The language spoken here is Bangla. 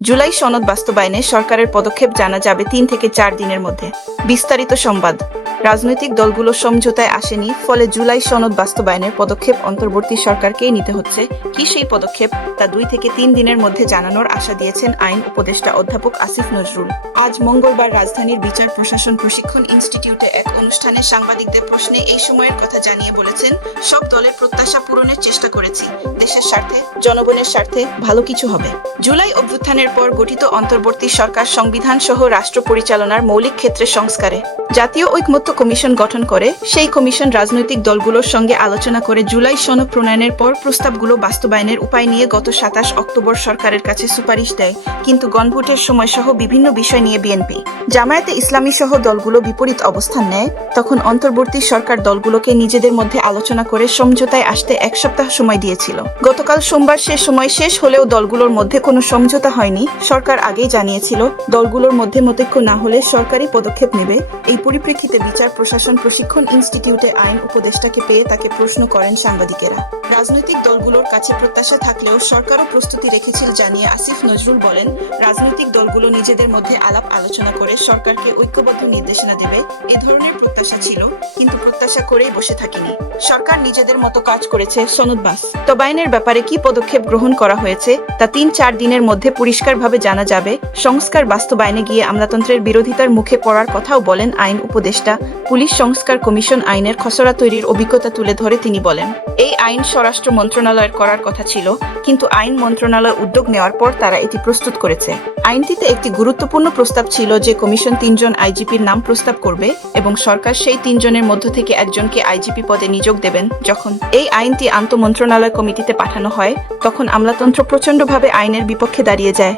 জুলাই সনদ বাস্তবায়নে সরকারের পদক্ষেপ জানা যাবে ৩ থেকে ৪ দিনের মধ্যে। বিস্তারিত সংবাদ। রাজনৈতিক দলগুলো সমঝোতায় আসেনি, ফলে জুলাই সনদ বাস্তবায়নের পদক্ষেপ অন্তর্বর্তী সরকারকেই নিতে হচ্ছে। কি সেই পদক্ষেপ, তা ২ থেকে ৩ দিনের মধ্যে জানানোর আশা দিয়েছেন আইন উপদেষ্টা অধ্যাপক আসিফ নজরুল। আজ মঙ্গলবার রাজধানীর বিচার প্রশাসন প্রশিক্ষণ ইনস্টিটিউটে এক অনুষ্ঠানে সাংবাদিকদের প্রশ্নে এই সময়ের কথা জানিয়ে বলেছেন, সব দলের প্রত্যাশা পূরণের চেষ্টা করেছি। দেশের স্বার্থে, জনগণের স্বার্থে ভালো কিছু হবে। জুলাই অভ্যুত্থানের পর গঠিত অন্তর্বর্তী সরকার সংবিধান সহ রাষ্ট্র পরিচালনার মৌলিক ক্ষেত্রে সংস্কারে জাতীয় ঐকমত্য কমিশন গঠন করে। সেই কমিশন রাজনৈতিক দলগুলোর সঙ্গে আলোচনা করে জুলাই সনদ প্রণয়নের পর প্রস্তাবগুলো বাস্তবায়নের উপায় নিয়ে গত ২৭ অক্টোবর সরকারের কাছে সুপারিশ দেয়। কিন্তু গণভোটের সময় সহ বিভিন্ন বিষয় নিয়ে বিএনপি, জামায়াতে ইসলামী সহ দলগুলো বিপরীত অবস্থান নেয়। তখন অন্তর্বর্তী সরকার দলগুলোকে নিজেদের মধ্যে আলোচনা করে সমঝোতায় আসতে ১ সপ্তাহ সময় দিয়েছিল। গতকাল সোমবার সে সময় শেষ হলেও দলগুলোর মধ্যে কোনো সমঝোতা হয়নি। সরকার আগেই জানিয়েছিল, দলগুলোর মধ্যে মতৈক্য না হলে সরকারি পদক্ষেপ নেবে। এই পরিপ্রেক্ষিতে বিচার প্রশাসন প্রশিক্ষণ ইনস্টিটিউটে আইন উপদেষ্টাকে পেয়ে তাকে প্রশ্ন করেন সাংবাদিকেরা। রাজনৈতিক দলগুলোর কাছে প্রত্যাশা থাকলেও সরকারও প্রস্তুতি রেখেছিল জানিয়ে আসিফ নজরুল বলেন, রাজনৈতিক দলগুলো নিজেদের মধ্যে আলাপ আলোচনা করে সরকারকে ঐক্যবদ্ধ নির্দেশনা দেবে, এ ধরনের প্রত্যাশা ছিল। কিন্তু প্রত্যাশা করেই বসে থাকিনি। সরকার নিজেদের মতো কাজ করেছে। সনদ বাস্তবায়নের ব্যাপারে কি পদক্ষেপ গ্রহণ করা হয়েছে, তা ৩-৪ দিনের মধ্যে পরিষ্কারভাবে জানা যাবে। সংস্কার বাস্তবায়নে গিয়ে আমলাতন্ত্রের বিরোধিতার মুখে পড়ার কথাও বলেন আইন উপদেষ্টা। পুলিশ সংস্কার কমিশন আইনের খসড়া তৈরির অভিজ্ঞতা তুলে ধরে তিনি বলেন, এই আইন স্বরাষ্ট্র মন্ত্রণালয়ের করার কথা ছিল, কিন্তু আইন মন্ত্রণালয় উদ্যোগ নেওয়ার পর তারা এটি প্রস্তুত করেছে। আইনটিতে একটি গুরুত্বপূর্ণ প্রস্তাব ছিল যে কমিশন ৩ জন আইজিপির নাম প্রস্তাব করবে এবং সরকার সেই ৩ জনের মধ্য থেকে একজনকে আইজিপি পদে নিয়োগ দেবেন। যখন এই আইনটি আন্তঃমন্ত্রণালয় কমিটিতে পাঠানো হয়, তখন আমলাতন্ত্র প্রচণ্ডভাবে আইনের বিপক্ষে দাঁড়িয়ে যায়।